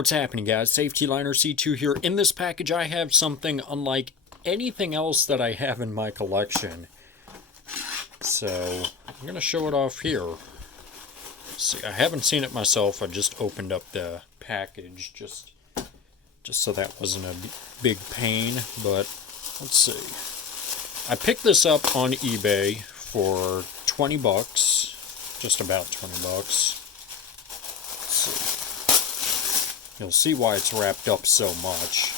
What's happening, guys? Safety Liner C2 here. In this package, I have something unlike anything else that I have in my collection. So, I'm going to show it off here. See, I haven't seen it myself. I just opened up the package just so that wasn't a big pain. But, let's see. I picked this up on eBay for 20 bucks. Just about 20 bucks. Let's see. You'll see why it's wrapped up so much.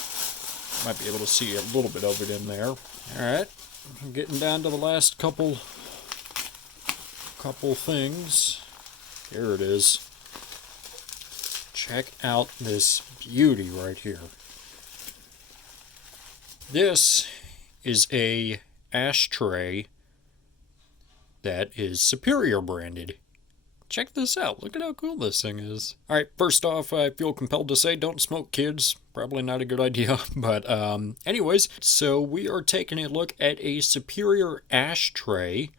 Might be able to see a little bit of it in there. Alright, I'm getting down to the last couple things. Here it is. Check out this beauty right here. This is a ashtray that is Superior branded. Check this out. Look at how cool this thing is. Alright, first off, I feel compelled to say don't smoke, kids. Probably not a good idea. But anyways, so we are taking a look at a Superior ashtray.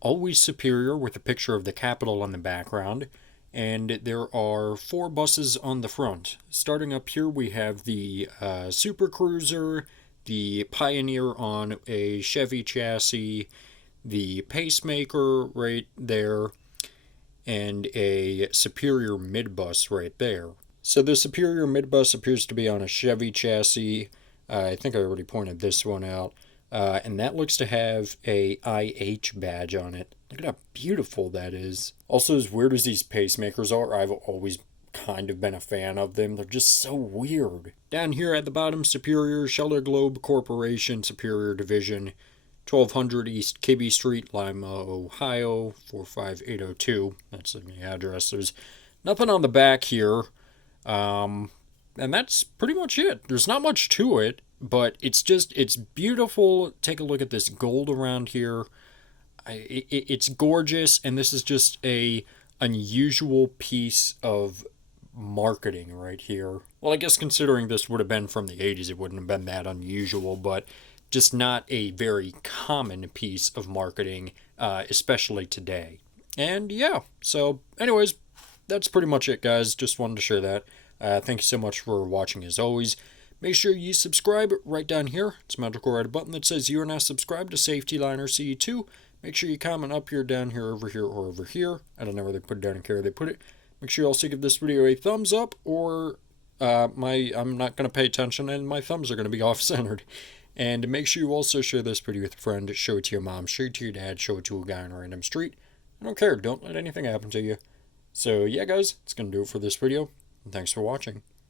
Always Superior, with a picture of the Capitol on the background. And there are 4 buses on the front. Starting up here, we have the Super Cruiser, the Pioneer on a Chevy chassis, the Pacemaker right there, and a Superior midbus right there. So the Superior midbus appears to be on a Chevy chassis. I think I already pointed this one out. And that looks to have a IH badge on it. Look at how beautiful that is. Also, as weird as these pacemakers are, I've always kind of been a fan of them. They're just so weird. Down here at the bottom, Superior Shelter Globe Corporation, Superior Division, 1200 East Kibbe Street, Lima, Ohio, 45802. That's the address. There's nothing on the back here. And that's pretty much it. There's not much to it, but it's beautiful. Take a look at this gold around here. It's gorgeous, and this is just a unusual piece of marketing right here. Well, I guess considering this would have been from the 80s, it wouldn't have been that unusual, but just not a very common piece of marketing, especially today. And yeah, so anyways, that's pretty much it, guys. Just wanted to share that. Thank you so much for watching as always. Make sure you subscribe right down here. It's a magical red button that says you are now subscribed to Safety Liner C2. Make sure you comment up here, down here, over here, or over here. I don't know where they put it down in care they put it. Make sure you also give this video a thumbs up, or I'm not going to pay attention and my thumbs are going to be off-centered. And make sure you also share this video with a friend. Show it to your mom, show it to your dad, show it to a guy on a random street. I don't care. Don't let anything happen to you. So yeah, guys, it's going to do it for this video. And thanks for watching.